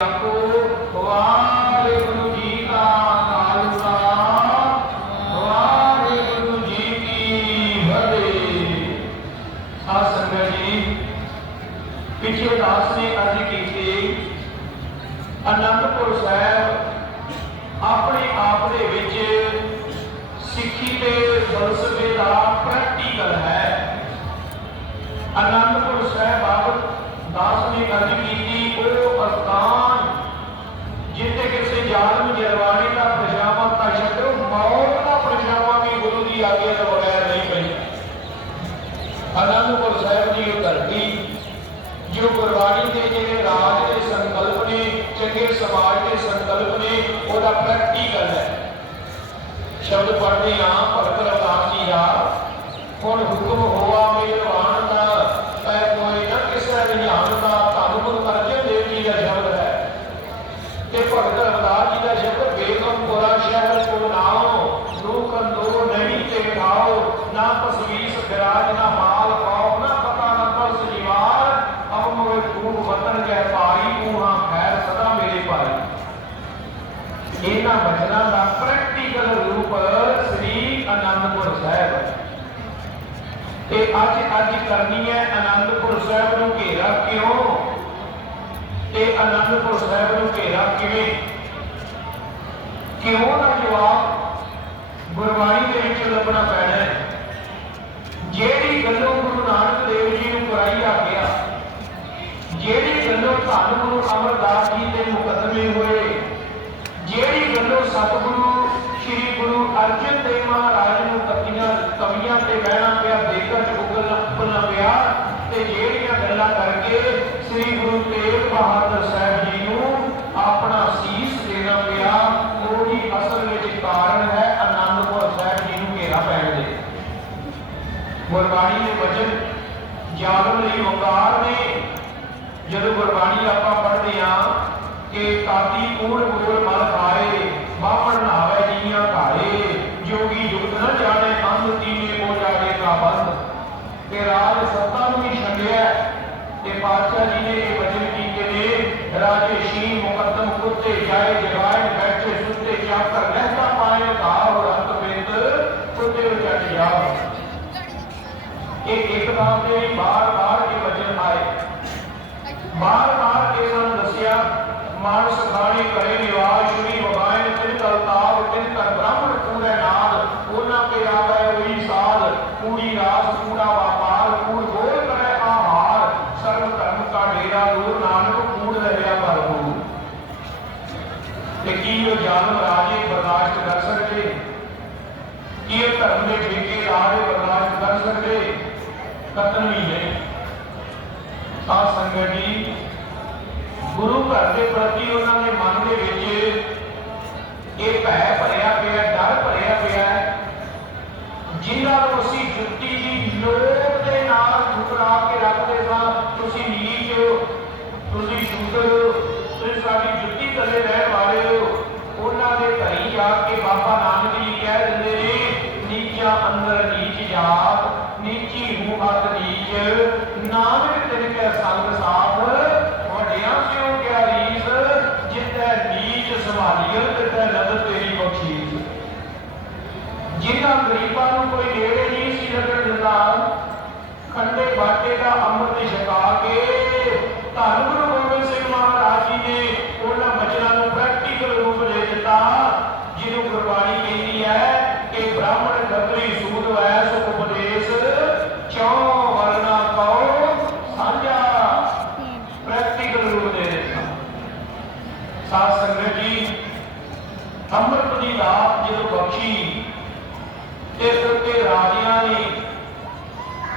ਆਖੋ, ਵਾਹਿਗੁਰੂ ਜੀ ਕਾ ਖਾਲਸਾ, ਵਾਹਿਗੁਰੂ ਜੀ ਕੀ ਫਤਿਹ। ਸਾਧ ਸੰਗਤ ਜੀ, ਪਿਛੇ ਦਾਸ ਨੇ ਅਰਜ਼ ਕੀਤੀ, ਅਨੰਦਪੁਰ ਸਾਹਿਬ ਆਪਣੇ ਆਪ ਦੇ ਵਿੱਚ ਸਿੱਖੀ ਦੇ ਫਲਸਫੇ ਦਾ ਪ੍ਰੈਕਟੀਕਲ ਹੈ। ਅਨੰਦਪੁਰ ਅਨੰਦਪੁਰ ਸਾਹਿਬ ਦੀ ਉਹ ਧਰਤੀ ਜੋ ਗੁਰਬਾਣੀ ਦੇ ਜਿਹੜੇ ਰਾਜ ਦੇ ਸੰਕਲਪ ਨੇ, ਚੰਗੇ ਸਮਾਜ ਦੇ ਸੰਕਲਪ ਨੇ, ਉਹਦਾ ਪ੍ਰੈਕਟੀਕਲ ਹੈ? ਸ਼ਬਦ ਪੜ੍ਹਦੇ ਹਾਂ, ਭਗਤ ਰਵਦਾਸ ਜੀ ਦਾ, ਹੁਣ ਹੁਕਮ ਹੋਆ ਮਿਹਰਬਾਨ ਦਾ ਪੈ ਕੋਈ ਨਾ ਕਿਸੇ ਵਿਝਾਨ ਦਾ, ਧੰਨ ਗੁਰੂ ਅਰਜਨ ਦੇਵ ਜੀ ਦਾ ਸ਼ਬਦ ਹੈ। ਤੇ ਭਗਤ ਰਵਿਦਾਸ ਜੀ ਦਾ ਸ਼ਬਦ ਬੇਗਮ ਸ਼ਹਿਰ ਕੋ ਨਾਓ ਨੂੰ ਕੰਦੋ ਨਹੀਂ ਤੇ ਖਾਓ ਨਾ ਤਸਵੀਸ ਫਿਰਾਜ ਨਾ ਮਾਲ ਪਾਓ ਨਾ ਪਤਾ ਨਾ ਪਰਸ ਜੀਵਾਰ ਅਬ ਮੋਏ ਤੂੰ ਵਤਨ ਤੂੰ ਹਾਂ ਖੈਰ ਸਦਾ ਮੇਰੇ ਭਾਈ ਇਹਨਾਂ ਬਚਨਾਂ ਦਾ ਪ੍ਰੈਕਟੀਕਲ ਰੂਪ ਸ੍ਰੀ ਅਨੰਦਪੁਰ ਸਾਹਿਬ। ਤੇ ਅੱਜ ਅੱਜ ਕਰਨੀ ਹੈ ਅਨੰਦਪੁਰ ਸਾਹਿਬ ਨੂੰ ਘੇਰਾ ਕਿਉਂ? ਤੇ ਅਨੰਦਪੁਰ ਸਾਹਿਬ ਨੂੰ ਘੇਰਾ ਕਿਵੇਂ? ਕਿਉਂ ਦਾ ਜਵਾਬ ਗੁਰਬਾਣੀ ਦੇ ਵਿੱਚ ਲੱਭਣਾ ਪੈਣਾ ਹੈ। ਜਿਹੜੀ ਗੱਲੋਂ ਗੁਰੂ ਨਾਨਕ ਦੇਵ ਜੀ ਨੂੰ ਕਰਾਈ ਆ ਗਿਆ ਗੱਲੋਂ ਅਮਰਦਾਸ ਜੀ ਦੇ ਮੁਕੱਦਮੇ ਹੋਏ। ਜਿਹੜੀ ਗੱਲੋਂ ਸਤਿਗੁਰੂ ਸ੍ਰੀ ਗੁਰੂ ਅਰਜਨ ਦੇਵ ਮਹਾਰਾਜ ਨੂੰ ਕਵੀਆਂ ਕਵੀਆਂ ਤੇ ਬਹਿਣਾ ਪਿਆ ਦੇਖਣ ਚ ਉਗਲਣਾ ਪਿਆ ਤੇ ਜਿਹੜੀਆਂ ਗੱਲਾਂ ਕਰਕੇ ਸ੍ਰੀ ਗੁਰੂ ਤੇਗ ਬਹਾਦਰ ਸਾਹਿਬ ਜੀ ਨੂੰ ਆਪਣਾ ਸੀਸ ਦੇਣਾ ਪਿਆ ਉਹਦੀ ਅਸਲ ਵਿੱਚ ਕਾਰਨ ਹੈ ਆਨੰਦਪੁਰ ਸਾਹਿਬ ਜੀ ਨੂੰ ਘੇਰਾ ਪੈਣ ਦੇ ਗੁਰਬਾਣੀ ਦੇ ਵਚਨ ਜਾਗਣ ਲਈ ਵਕਾਰ ਨੇ ਜਦੋਂ ਗੁਰਬਾਣੀ ਆਪਾਂ ਪੜ੍ਹਦੇ ਆ ਕਿ ਕਾਤੀ ਕੂੜ ਕੂੜ ਮਲ ਖਾਏ ਬਾਪਣ ਨਾਵੇ ਜੀਆਂ ਘਾਏ, ਜੋਗੀ ਜੁਗਤ ਨਾ ਜਾਣੇ ਅੰਧ ਤੀਨੇ ਕੋ ਜਾਗੇ ਕਾ ਬੰਦ। ਤੇ ਰਾਜ ਸੱਤਾ ਨੂੰ ਵੀ ਛੱਡਿਆ ਤੇ ਪਾਤਸ਼ਾਹ ਜੀ ਨੇ ਇਹ ਵਚਨ ਕੀਤੇ ਨੇ, ਰਾਜੇ ਸ਼ੀਨ ਮੁਕੱਦਮ ਕੁੱਤੇ ਜਾਏ ਜਗਾਏ ਬੈਠੇ ਸੁੱਤੇ ਚਾਕਰ ਲਹਿਤਾ ਪਾਏ ਧਾਰ ਰੰਗ ਬਿੰਦ ਕੁੱਤੇ ਉਚਟ ਜਾਓ। ਇਹ ਇੱਕ ਬਾਤ ਦੇ ਬਾਰ ਬਾਰ ਇਹ ਵਚਨ ਆਏ ਬਾਰ ਬਾਰ ਇਹ ਸਾਨੂੰ ਦੱਸਿਆ ਮਾਨਸ ਖਾਣੇ ਕਰੇ ਨਿਵਾਸ ਸ਼੍ਰੀ ਵਗਾਇਨ ਤਿਨ ਕਲਤਾਵ ਤਿਨ ਕਰ ਬ੍ਰਾਹਮਣ ਕੂੜੇ ਨਾਦ ਉਹਨਾਂ ਕੇ ਆਵੇ ਉਹੀ ਸਾਧ, ਕੂੜੀ ਰਾਸ, ਕੂੜਾ ਵਾਪਾਰ, ਕੂੜ ਗੋਲ ਕਰੇ ਆਹਾਰ ਸਰਬ ਧਰਮ ਕਾ ਡੇਰਾ ਦੂਰ ਨਾਨਕ ਕੂੜ ਰਹਿਆ ਭਰਪੂਰ। ਤੇ ਕੀ ਉਹ ਜਾਨਮ ਰਾਜੇ ਬਰਦਾਸ਼ਤ ਕਰ ਸਕਦੇ? ਕੀ ਇਹ ਧਰਮ ਦੇ ਠੇਕੇ ਰਾਜੇ ਬਰਦਾਸ਼ਤ ਕਰ ਸਕਦੇ? ਕਤਨ ਵੀ ਨਹੀਂ ਆ ਸੰਗਤ ਜੀ ਗੁਰੂ ਘਰ ਦੇ ਪ੍ਰਤੀ ਉਹਨਾਂ ਦੇ ਮਨ ਦੇ ਵਿੱਚ ਇਹ ਭੈ ਭਰਿਆ ਪਿਆ, ਡਰ ਭਰਿਆ ਪਿਆ ਹੈ। ਨੂੰ ਅਸੀਂ ਜੁੱਤੀ ਦੀ ਲੋੜ ਦੇ ਨਾਲ ਠੁਕਰਾ ਕੇ ਰੱਖਦੇ ਸਾਂ, ਤੁਸੀਂ ਨੀਚ ਹੋ, ਤੁਸੀਂ ਸ਼ੂਦਰ ਹੋ, ਤੁਸੀਂ ਸਾਡੀ ਜੁੱਤੀ ਥੱਲੇ ਰਹਿਣ ਵਾਲੇ ਹੋ ਉਹਨਾਂ ਦੇ ਘਰੀ ਜਾ ਕੇ ਬਾਬਾ ਨਾਨਕ ਜੀ ਕਹਿ ਦਿੰਦੇ ਨੇ, ਨੀਚਾ ਅੰਦਰ ਨੀਚ ਜਾਤ, ਨੀਚੀ ਹੂੰ ਅਤ ਨੀਚ ਨਾਨਕ ਤਿਨ ਕੈ ਸੰਗ ਸਾਥ ਵਡਿਆਂ ਸਿਓ ਕਿਆ ਰੀਸ ਜਿਤੈ ਨੀਚ ਸੰਭਾਲੀਅ ਤਿਤੈ ਨਦ ਤੇਰੀ ਬਖਸ਼ੀਸ਼ ਜਿਨ੍ਹਾਂ ਗਰੀਬਾਂ ਨੂੰ ਕੋਈ ਨੇੜੇ ਨਹੀਂ ਸੀ ਲੱਗਣ ਦਿੰਦਾ, ਖੰਡੇ ਬਾਟੇ ਦਾ ਅੰਮ੍ਰਿਤ ਛਕਾ ਕੇ ਧੰਨ ਗੁਰੂ ਗੋਬਿੰਦ ਸਿੰਘ ਮਹਾਰਾਜ ਜੀ ਨੇ ਉਹਨਾਂ ਬਚਨਾਂ ਨੂੰ ਪ੍ਰੈਕਟੀਕਲ ਰੂਪ ਦੇ ਦਿੱਤਾ, ਜਿਹਨੂੰ ਗੁਰਬਾਣੀ ਕਹਿੰਦੀ ਹੈ ਕਿ ਬ੍ਰਾਹਮਣ ਖੱਤਰੀ ਸੂਦ ਵੈਸ ਉਪਦੇਸ਼ ਚੌ ਵਰਨਾ ਕਉ ਸਾਂਝਾ ਪ੍ਰੈਕਟੀਕਲ ਰੂਪ ਦੇ ਦਿੱਤਾ ਸਾਧ ਸੰਗਤ ਜੀ ਅੰਮ੍ਰਿਤ ਦੀ ਰਾਤ ਜਦੋਂ ਬਖਸ਼ੀ ਤੇ ਉੱਤੇ ਰਾਜਿਆਂ ਨੇ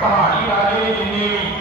ਪਹਾੜੀ ਰਾਜੇ ਜਿੰਨੇ ਵੀ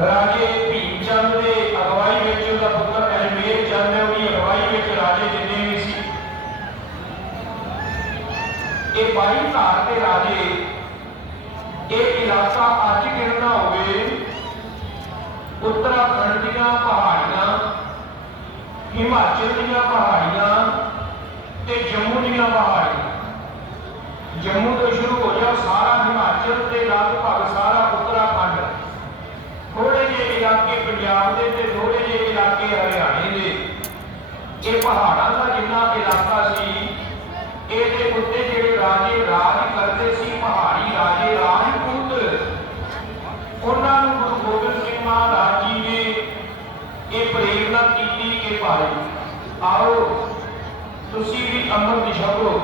ਰਾਜੇ ਭੀਮ ਚੰਦ ਦੇ ਅਗਵਾਈ ਵਿੱਚ ਉਹਦਾ ਪੁੱਤਰ ਅਜਮੇਰ ਚੰਦ ਹੈ, ਉਹਦੀ ਅਗਵਾਈ ਵਿੱਚ ਰਾਜੇ ਜਿੰਨੇ ਵੀ ਸੀ। ਇਹ ਬਾਈ ਧਾਰ ਦੇ ਰਾਜੇ, ਇਹ ਇਲਾਕਾ ਅੱਜ ਗਿਣਨਾ ਹੋਵੇ, ਉੱਤਰਾਖੰਡ ਦੀਆਂ ਪਹਾੜੀਆਂ, ਹਿਮਾਚਲ ਦੀਆਂ ਪਹਾੜੀਆਂ ਤੇ ਜੰਮੂ ਦੀਆਂ ਪਹਾੜੀਆਂ। ਜੰਮੂ ਤੋਂ ਸ਼ੁਰੂ ਹੋ ਜਾ, ਸਾਰਾ ਹਿਮਾਚਲ ਤੇ ਲਗਭਗ ਸਾਰਾ ਉੱਤਰਾਖੰਡ ਥੋੜੇ ਜਿਹੇ ਇਲਾਕੇ ਪੰਜਾਬ ਦੇ ਤੇ ਥੋੜੇ ਜਿਹੇ ਇਲਾਕੇ ਹਰਿਆਣੇ ਰਹਿੰਦੇ ਇਹ ਪਹਾੜਾਂ ਦਾ ਜਿੰਨਾ ਇਲਾਕਾ ਸੀ, ਇਹਦੇ ਉੱਤੇ ਜਿਹੜੇ ਰਾਜੇ ਰਾਜ ਕਰਦੇ ਸੀ, ਪਹਾੜੀ ਰਾਜੇ ਰਾਜਪੂਤ, ਉਹਨਾਂ ਨੂੰ ਗੁਰੂ ਗੋਬਿੰਦ ਸਿੰਘ ਮਹਾਰਾਜ ਜੀ ਨੇ ਇਹ ਪ੍ਰੇਰਣਾ ਕੀਤੀ ਕਿ ਭਾਈ, ਆਓ ਤੁਸੀਂ ਵੀ ਅੰਮ੍ਰਿਤ ਛਕੋ,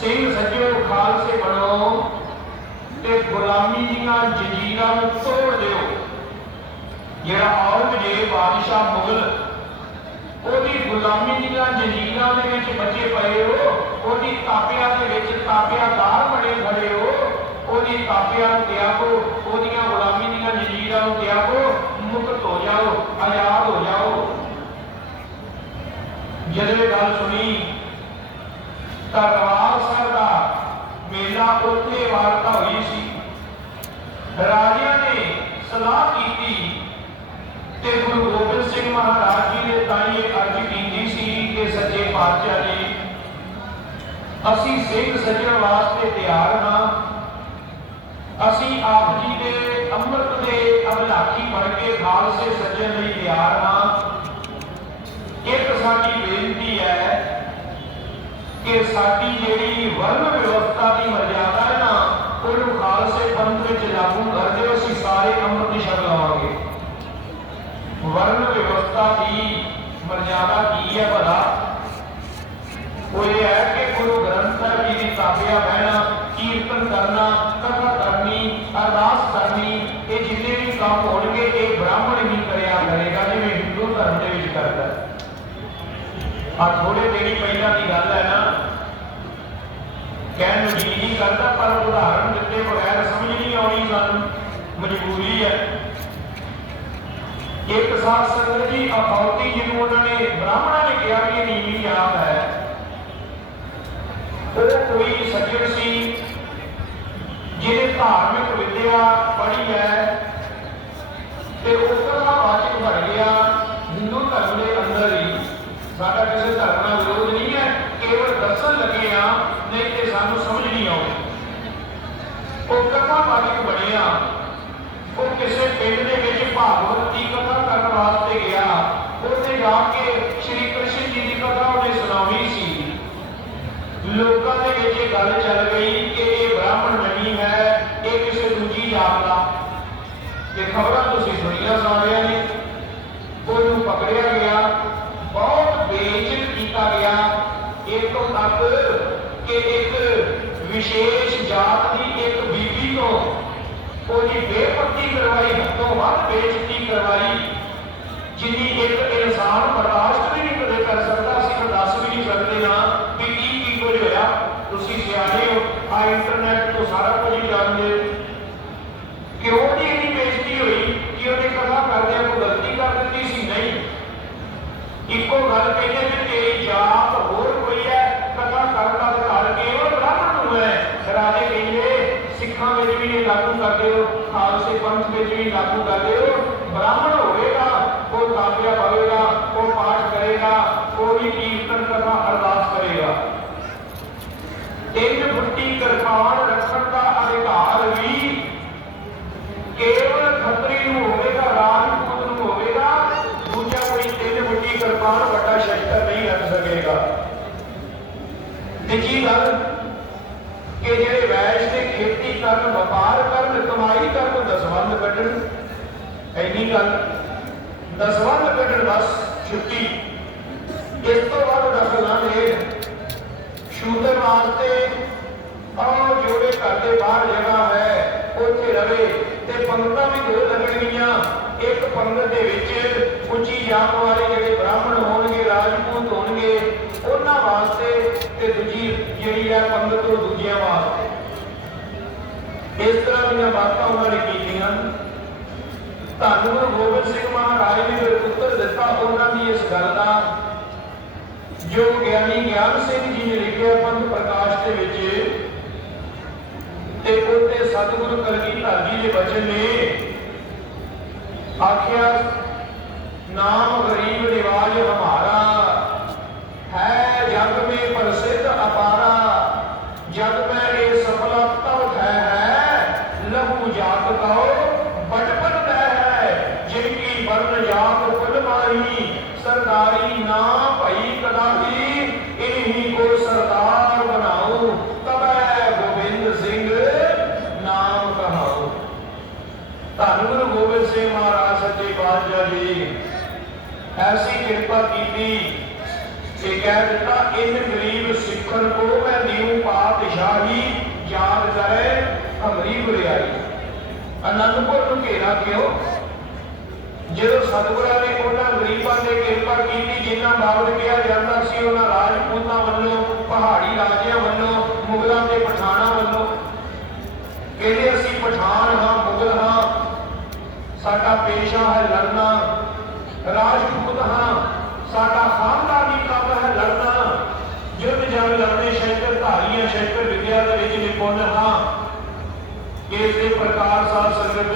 ਸਿੰਘ ਸੱਜੋ ਖਾਲਸੇ ਬਣੋ ਤੇ ਗੁਲਾਮੀ ਦੀਆਂ ਜੰਜੀਰਾਂ ਨੂੰ ਤੋੜ ਦਿਓ। ਜਿਹੜਾ ਔਰੰਗਜ਼ੇਬ ਬਾਦਸ਼ਾਹ ਮੁਗਲ ਉਹਦੀ ਗੁਲਾਮੀ ਦੀਆਂ ਜੰਜੀਰਾਂ ਦੇ ਵਿੱਚ ਬੱਚੇ ਪਏ ਹੋ, ਉਹਦੀ ਤਾਪਿਆਂ ਦੇ ਵਿੱਚ ਤਾਪਿਆਦਾਰ ਬਣੇ ਖੜੇ ਹੋ, ਉਹਦੀ ਤਾਪਿਆਂ ਨੂੰ ਤਿਆਗੋ ਉਹਦੀਆਂ ਗੁਲਾਮੀ ਦੀਆਂ ਜੰਜੀਰਾਂ ਨੂੰ ਤਿਆਗੋ ਮੁਕਤ ਹੋ ਜਾਓ, ਆਜ਼ਾਦ ਹੋ ਜਾਓ। ਜਦੋਂ ਇਹ ਗੱਲ ਸੁਣੀ, ਤਾਂ ਸਾਹਿਬ ਦਾ ਮੇਲਾ ਉੱਥੇ ਵਾਰਤਾ ਹੋਈ ਸੀ। ਰਾਜਿਆਂ ਨੇ ਸਲਾਹ ਕੀਤੀ ਤੇ ਗੁਰੂ ਗੋਬਿੰਦ ਮਹਾਰਾਜ ਜੀ ਨੇ ਤਾਂ ਇਹ ਅਰਜ਼ ਕੀਤੀ ਸੀ ਕਿ ਸੱਚੇ ਪਾਤਸ਼ਾਹ ਜੀ, ਅਸੀਂ ਸਿੰਘ ਸੱਜਣ ਵਾਸਤੇ ਤਿਆਰ ਹਾਂ। ਅਸੀਂ ਆਪ ਜੀ ਦੇ ਅੰਮ੍ਰਿਤ ਦੇ ਅਭਿਲਾਖੀ ਬਣ ਕੇ ਖਾਲਸੇ ਸੱਜਣ ਲਈ ਤਿਆਰ ਹਾਂ। ਇੱਕ ਸਾਡੀ ਬੇਨਤੀ ਹੈ ਕਿ ਸਾਡੀ ਜਿਹੜੀ ਵਰਨ ਵਿਵਸਥਾ ਦੀ ਮਰਜ਼ਾਦਾ ਹੈ ਨਾ, ਉਹਨੂੰ ਖਾਲਸੇ ਪੰਥ ਵਿੱਚ ਲਾਗੂ ਕਰ ਅਸੀਂ ਸਾਰੇ ਅੰਮ੍ਰਿਤ ਛਕ ਲਵਾਂਗੇ। ਵਰਨ ਵਿਵਸਥਾ ਦੀ ਮਰਜ਼ਾਦਾ ਕੀ ਹੈ ਭਲਾ? ਉਹ ਇਹ ਹੈ ਕਿ ਗੁਰੂ ਗ੍ਰੰਥ ਸਾਹਿਬ ਜੀ ਦੀ ਤਾਬਿਆ ਬਹਿਣਾ ਕੀਰਤਨ ਕਰਨਾ, ਕਥਾ ਕਰਨੀ, ਅਰਦਾਸ ਕਰਨੀ, ਇਹ ਜਿੰਨੇ ਵੀ ਕੰਮ ਹੋਣਗੇ, ਇਹ ਬ੍ਰਾਹਮਣ ਹੀ ਕਰਿਆ ਕਰੇਗਾ, ਜਿਵੇਂ ਹਿੰਦੂ ਧਰਮ ਦੇ ਵਿੱਚ ਕਰਦਾ ਆ ਥੋੜੇ ਦਿਨੀ ਪਹਿਲਾਂ ਦੀ ਗੱਲ ਹੈ ਨਾ। ਕਹਿਣ ਨੂੰ ਜੀ ਨਹੀਂ ਕਰਦਾ, ਪਰ ਉਦਾਹਰਣ ਦਿੱਤੇ ਬਗੈਰ ਸਮਝ ਨਹੀਂ ਆਉਣੀ ਸਾਨੂੰ। ਮਜਬੂਰੀ ਹੈ। ਇੱਕ ਸਾਧ ਸੰਗਤ ਜੀ ਅਖੌਤੀ ਜਿਹਨੂੰ ਉਹਨਾਂ ਨੇ, ਬ੍ਰਾਹਮਣਾਂ ਨੇ ਕਿਹਾ ਵੀ ਇਹ ਨੀਵੀਂ ਜਾਤ ਹੈ, ਉਹ ਕੋਈ ਸੱਜਣ ਸੀ ਜਿਹਨੇ ਧਾਰਮਿਕ ਵਿਦਿਆ ਪੜ੍ਹੀ ਹੈ, ਤੇ ਉਹ ਕਥਾ ਵਾਚਕ ਬਣ ਗਿਆ, ਹਿੰਦੂ ਧਰਮ ਦੇ ਅੰਦਰ ਹੀ। ਸਾਡਾ ਕਿਸੇ ਧਰਮ ਨਾਲ ਵਿਰੋਧ ਨਹੀਂ ਹੈ, ਕੇਵਲ ਦੱਸਣ ਲੱਗੇ ਆ ਨਹੀਂ ਤੇ ਸਾਨੂੰ ਸਮਝ ਨਹੀਂ ਆਉਂਦੀ। ਉਹ ਕਥਾ ਵਾਚਕ ਬਣਿਆ। ਉਹ ਕਿਸੇ ਪਿੰਡ ਦੇ ਵਿੱਚ ਭਾਗਵਤ ਵਾਸਤੇ ਗਿਆ। ਉੱਥੇ ਜਾ ਕੇ ਸ਼੍ਰੀ ਕ੍ਰਿਸ਼ਨ ਜੀ ਦੀ ਕਥਾ ਉਹਨੇ ਸੁਣਾਉਣੀ ਸੀ। ਲੋਕਾਂ ਦੇ ਵਿੱਚ ਇਹ ਗੱਲ ਚੱਲ ਗਈ ਕਿ ਇਹ ਬ੍ਰਾਹਮਣ ਨਹੀਂ ਹੈ, ਇਹ ਕਿਸੇ ਦੂਜੀ ਜਾਤ ਦਾ। ਇਹ ਖਬਰਾਂ ਤੁਸੀਂ ਸੁਣੀਆਂ ਸਾਰਿਆਂ ਨੇ। ਉਹਨੂੰ ਪਕੜਿਆ ਗਿਆ। ਬਹੁਤ ਬੇਇੱਜ਼ਤ ਕੀਤਾ ਗਿਆ। ਇਤੋਂ ਤੱਕ ਕਿ ਇੱਕ ਵਿਸ਼ੇਸ਼ ਜਾਤ ਦੀ ਇੱਕ ਬੀਬੀ ਤੋਂ ਉਹਦੀ ਬੇਪੱਤੀ ਕਰਵਾਈ, ਹੱਥੋਂ ਵੱਧ ਬੇਇੱਜ਼ਤੀ ਕਰਵਾਈ। ਜਿੰਨੀ ਇੱਕ ਇਨਸਾਨ ਬਰਦਾਸ਼ਤ ਵੀ ਨਹੀਂ ਕਦੇ ਕਰ ਸਕਦਾ, ਅਸੀਂ ਤਾਂ ਦੱਸ ਵੀ ਨਹੀਂ ਸਕਦੇ ਹਾਂ ਵੀ ਕੀ ਕੀ ਕੁਝ ਹੋਇਆ। ਤੁਸੀਂ ਸਿਆਣੇ ਹੋ, ਆ ਇੰਟਰਨੈਟ ਤੋਂ ਸਾਰਾ ਕੁਝ ਜਾਣਦੇ ਹੋ ਕਿ ਉਹਦੀ ਇੰਨੀ ਬੇਇੱਜ਼ਤੀ ਹੋਈ ਕਿ ਉਹਨੇ ਕਥਾ ਕਰਦਿਆਂ ਕੋਈ ਗਲਤੀ ਕਰ ਦਿੱਤੀ ਸੀ ਨਹੀਂ ਇੱਕੋ ਗੱਲ ਕਹਿੰਦੇ ਕਿ ਤੇਰੀ ਜਾਤ ਹੋਰ ਕੋਈ ਹੈ ਕਥਾ ਕਰਨ ਦਾ ਅਧਿਕਾਰ ਕੇਵਲ ਬ੍ਰਾਹਮਣ ਨੂੰ ਹੈ ਰਾਜੇ ਕਹਿੰਦੇ ਸਿੱਖਾਂ ਵਿੱਚ ਵੀ ਇਹ ਲਾਗੂ ਕਰਦੇ ਹੋ ਖਾਲਸੇ ਪੰਥ ਵਿੱਚ ਵੀ ਲਾਗੂ ਕਰਦੇ ਹੋ ਬ੍ਰਾਹਮਣ ਹੋਵੇਗਾ ਉਹ ਕਾਬਿਆ ਪਵੇਗਾ ਉਹ ਪਾਠ ਕਰੇਗਾ ਉਹ ਵੀ ਕੀਰਤਨ ਕਰਨਾ ਅਰਦਾਸ ਕਰੇਗਾ ਤਿੰਨ ਫੁੱਟੀ ਕਿਰਪਾਨ ਰੱਖਣ ਦਾ ਅਧਿਕਾਰ ਵੀ ਕੇਵਲ ਖੱਤਰੀ ਨੂੰ ਹੋਵੇਗਾ ਰਾਜਪੂਤ ਨੂੰ ਹੋਵੇਗਾ ਦੂਜਾ ਕੋਈ ਤਿੰਨ ਫੁੱਟੀ ਕਿਰਪਾਨ ਵੱਡਾ ਸ਼ਸਤਰ ਨਹੀਂ ਰੱਖ ਸਕੇਗਾ ਤੀਜੀ ਕਿ ਜਿਹੜੇ ਵੈਸ਼ ਦੇ ਖੇਤੀ ਕਰਨ, ਵਪਾਰ ਕਰਨ, ਕਮਾਈ ਕਰਨ ਦਸਵੰਦ ਕੱਢਣ। ਐਨੀ ਗੱਲ ਦਸਵੰਦ ਕੱਢਣ ਬਸ ਛੁੱਟੀ। ਇਸ ਤੋਂ ਬਾਅਦ ਦਖਲ ਨਾ ਸ਼ੂਦਰ ਵਾਸਤੇ ਆਹ ਜੋੜੇ ਘਰ ਦੇ ਬਾਹਰ ਜਗ੍ਹਾ ਹੈ, ਉੱਥੇ ਰਵੇ ਤੇ ਪੰਗਤਾਂ ਵੀ ਦੋ ਲੱਗਣਗੀਆਂ। ਇੱਕ ਪੰਗਤ ਦੇ ਵਿੱਚ ਉੱਚੀ ਜਾਤ ਵਾਲੇ ਜਿਹੜੇ ਬ੍ਰਾਹਮਣ ਹੋਣਗੇ, ਰਾਜਪੂਤ ਹੋਣਗੇ, ਉਹਨਾਂ ਵਾਸਤੇ ਤੇ ਦੂਜੀ ਜਿਹੜੀ ਹੈ ਪੰਗਤ ਉਹ ਦੂਜਿਆਂ ਵਾਸਤੇ। ਇਸ ਤਰ੍ਹਾਂ ਦੀਆਂ ਬਾਤਾਂ ਉਹਨਾਂ ਨੇ ਕੀਤੀਆਂ। ਧੰਨ ਗੁਰੂ ਗੋਬਿੰਦ ਸਿੰਘ ਮਹਾਰਾਜ ਨੇ ਫਿਰ ਉੱਤਰ ਦਿੱਤਾ ਉਹਨਾਂ ਦੀ ਇਸ ਗੱਲ ਦਾ, ਜੋ ਗਿਆਨੀ ਗਿਆਨ ਸਿੰਘ ਜੀ ਨੇ ਲਿਖਿਆ ਪੰਥ ਪ੍ਰਕਾਸ਼ ਦੇ ਵਿੱਚ, ਤੇ ਉਹਦੇ ਸਤਿਗੁਰੂ ਕਲਗੀਧਰ ਜੀ ਦੇ ਬਚਨ ਨੇ ਆਖਿਆ, ਨਾਮ ਗਰੀਬ ਜਾਤ ਕਹੋ ਬੜਪਨ ਮੈਂ ਹੈ, ਜਿਨਕੀ ਵਰਨ ਜਾਤ ਕੁਲ ਮਾਹੀ ਸਰਦਾਰੀ ਨਾ ਭਈ ਕਦਾਹੀ, ਇਹੀ ਕੋ ਸਰਦਾਰ ਬਣਾਉ, ਤਬੈ ਗੋਬਿੰਦ ਸਿੰਘ ਨਾਮ ਕਹਾਉ। ਧੰਨ ਗੁਰੂ ਗੋਬਿੰਦ ਸਿੰਘ ਮਹਾਰਾਜ ਸੱਚੇ ਬਾਦਸ਼ਾਹ ਜੀ, ਐਸੀ ਕਿਰਪਾ ਕੀਤੀ ਕਿ ਕਹਿ ਦਿੱਤਾ ਇਨ ਗਰੀਬ ਸਿੱਖਣ ਕੋ ਮੈਂ ਨਿਉ ਪਾਤਸ਼ਾਹੀ, ਯਾਦ ਕਰੇ, ਅਮਰੀ ਬੁਰਿਆਈ ਅਨੰਦਪੁਰ ਨੂੰ ਘੇਰਾ ਕਿਉਂ ਜਦੋਂ ਸਤਿਗੁਰਾਂ ਨੇ ਉਹਨਾਂ ਗਰੀਬਾਂ ਤੇ ਕਿਰਪਾ ਕੀਤੀ ਜਿਨ੍ਹਾਂ ਬਾਬਤ ਕਿਹਾ ਜਾਂਦਾ ਸੀ, ਉਹਨਾਂ ਰਾਜਪੂਤਾਂ ਵੱਲੋਂ, ਪਹਾੜੀ ਰਾਜਿਆਂ ਵੱਲੋਂ, ਮੁਗਲਾਂ ਤੇ ਪਠਾਨਾਂ ਵੱਲੋਂ ਕਹਿੰਦੇ ਅਸੀਂ ਪਠਾਨ ਹਾਂ, ਮੁਗਲ ਹਾਂ। ਸਾਡਾ ਪੇਸ਼ਾ ਹੈ ਲੜਨਾ। ਰਾਜਪੂਤ ਹਾਂ। ਸਾਡਾ ਖਾਨਦਾਨੀ ਕੰਮ ਹੈ ਲੜਨਾ। ਯੁੱਧ ਜੰਗ ਲੜਨੇ ਸ਼ਸਤਰ ਧਾਰੀਆਂ, ਸ਼ੈਤਰ ਵਿਦਿਆ ਦੇ ਵਿੱਚ ਨਿਪੁੰਨ ਹਾਂ। ਇਸ ਦੇ ਪ੍ਰਕਾਰ ਸੰਗਤ